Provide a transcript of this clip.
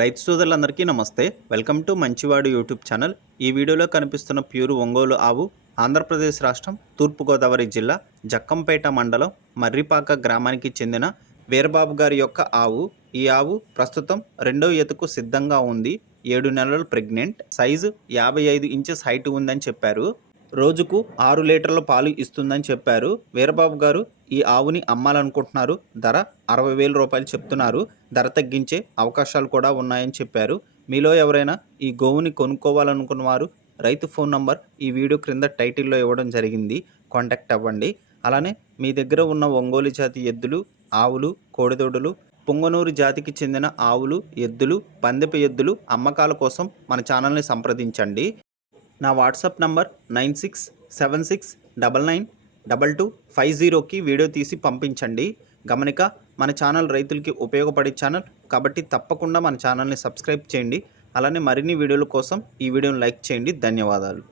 రైతు సోదరులందరికీ నమస్తే. వెల్కమ్ టు మంచివాడు యూట్యూబ్ ఛానల్. ఈ వీడియోలో కనిపిస్తున్న ప్యూర్ ఒంగోలు ఆవు ఆంధ్రప్రదేశ్ రాష్ట్రం తూర్పుగోదావరి జిల్లా జక్కంపేట మండలం మర్రిపాక గ్రామానికి చెందిన వీరబాబు గారి యొక్క ఆవు. ఈ ఆవు ప్రస్తుతం రెండో ఈతకు సిద్ధంగా ఉంది. 7 నెలలు ప్రెగ్నెంట్. సైజు 55 ఇంచెస్ హైట్ ఉందని చెప్పారు. రోజుకు 6 లీటర్ల పాలు ఇస్తుందని చెప్పారు. వీరబాబు గారు ఈ ఆవుని అమ్మాలనుకుంటున్నారు. ధర 60,000 రూపాయలు చెప్తున్నారు. ధర తగ్గించే అవకాశాలు కూడా ఉన్నాయని చెప్పారు. మీలో ఎవరైనా ఈ గోవుని కొనుక్కోవాలనుకున్న వారు రైతు ఫోన్ నంబర్ ఈ వీడియో క్రింద టైటిల్లో ఇవ్వడం జరిగింది. కాంటాక్ట్ అవ్వండి. అలానే మీ దగ్గర ఉన్న ఒంగోలు జాతి ఎద్దులు, ఆవులు, కోడిదూడలు, పొంగనూరు జాతికి చెందిన ఆవులు, ఎద్దులు, పందెపు ఎద్దులు అమ్మకాల కోసం మన ఛానల్ని సంప్రదించండి. నా వాట్సాప్ నంబర్ 9676992250కి వీడియో తీసి పంపించండి. గమనిక, మన ఛానల్ రైతులకి ఉపయోగపడే ఛానల్ కాబట్టి తప్పకుండా మన ఛానల్ని సబ్స్క్రైబ్ చేయండి. అలానే మరిన్ని వీడియోల కోసం ఈ వీడియోని లైక్ చేయండి. ధన్యవాదాలు.